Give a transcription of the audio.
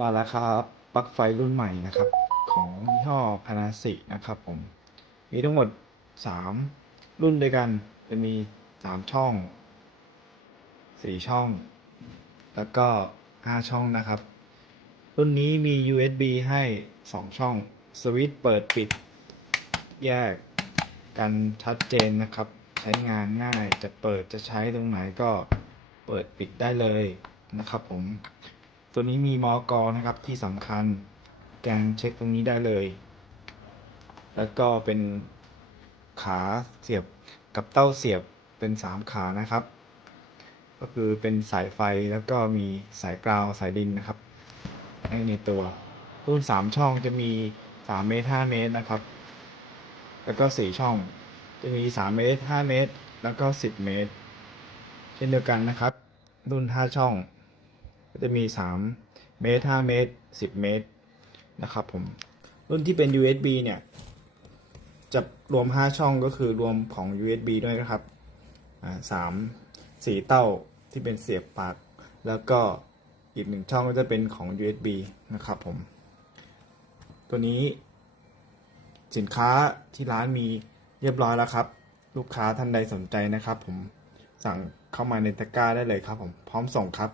มาแล้วครับปลั๊กไฟรุ่นใหม่นะครับ ของยี่ห้อพานาสินะครับผม มีทั้งหมด 3 รุ่นด้วยกัน จะมี 3 ช่อง 4 ช่อง แล้วก็ 5 ช่องนะครับ รุ่นนี้มี USB ให้ 2 ช่อง สวิตช์เปิดปิด แยกกันชัดเจนนะครับ ใช้งานง่ายจะเปิดจะใช้ตรงไหนก็เปิดปิดได้เลยนะครับผม ตัวนี้มีมอกอนะครับที่สำคัญแกนเช็คตรงนี้ได้เลย แล้วก็เป็นขาเสียบกับเต้าเสียบเป็นสามขานะครับ ก็คือเป็นสายไฟแล้วก็มีสายกราวสายดินนะครับใในตัวรุ่นสามช่องจะมีสามเมตรห้าเมตรนะครับ แล้วก็สี่ช่องจะมีสามเมตรห้าเมตร แล้วก็สิบเมตร เช่นเดียวกันนะครับ รุ่นห้าช่อง ก็จะมีสามเมตรห้าเมตรสิบเมตรนะครับผม รุ่นที่เป็น USB เนี่ย จะรวมห้าช่องก็คือรวมของ USB ด้วยนะครับอ่าสามสี่เต้าที่เป็นเสียบปลั๊กแล้วก็อีกหนึ่งช่องก็จะเป็นของ USB นะครับผม ตัวนี้สินค้าที่ร้านมีเรียบร้อยแล้วครับ ลูกค้าท่านใดสนใจนะครับ ผมสั่งเข้ามาในตะกร้าได้เลยครับผมพร้อมส่งครับ